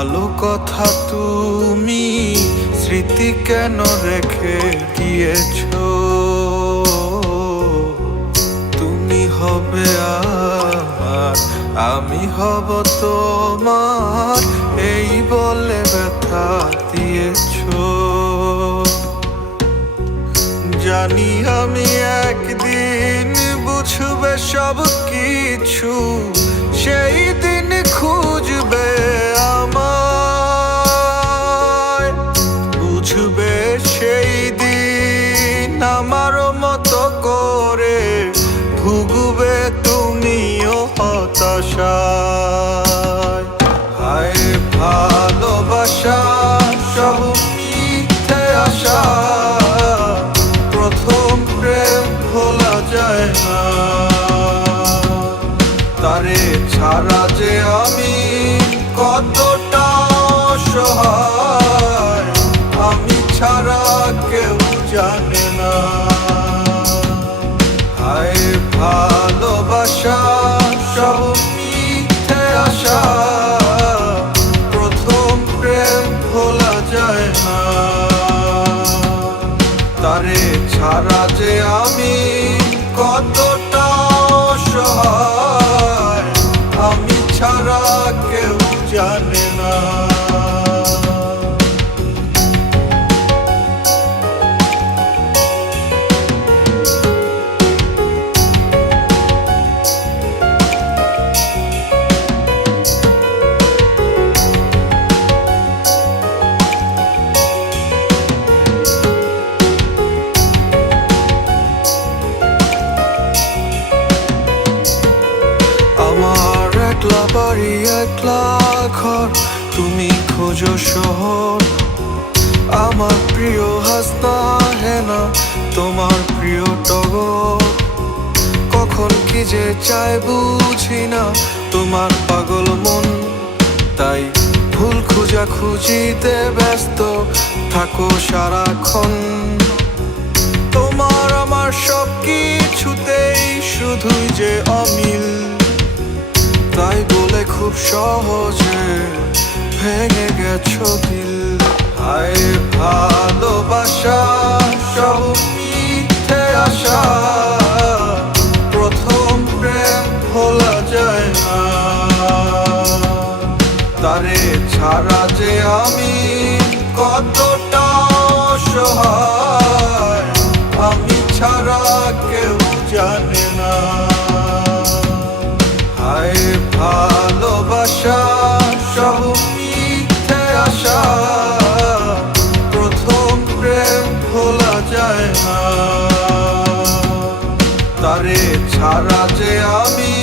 ভালো কথা তুমি স্মৃতি কেন রেখে গিয়েছো তুমি হবে আমি হব তোমার, এই বলে ব্যথা দিয়েছ। জানি আমি একদিন বুঝবে সব কিছু সেই দিন খুঁজবে তারে ছাড়া যে আমি কতটা অসহায়, আমি ছাড়া কেউ জানে না। হায় ভালোবাসা, সব যায় না। তারে ছাড়া কতটা একলা বাড়ি, একলা ঘর, তুমি খোঁজো শহর। আমার প্রিয় হাসনা হেনা, তোমার প্রিয় টগর। কখন কি যে চাই বুঝি না, তোমার পাগল মন। তাই ভুল খুঁজা খুঁজিতে ব্যস্ত থাকো সারাক্ষণ। তোমার আমার সব কিছুতেই শুধুই যে অমিল। তাই বলে খুব সহজে ভেঙে গেছো দিল। হায়, ভালোবাসা সব মিথ্যে আশা। প্রথম প্রেম ভোলা যায় না। তারে ছাড়া যে আমি কতটা অসহায়। ছাড়া যে আমি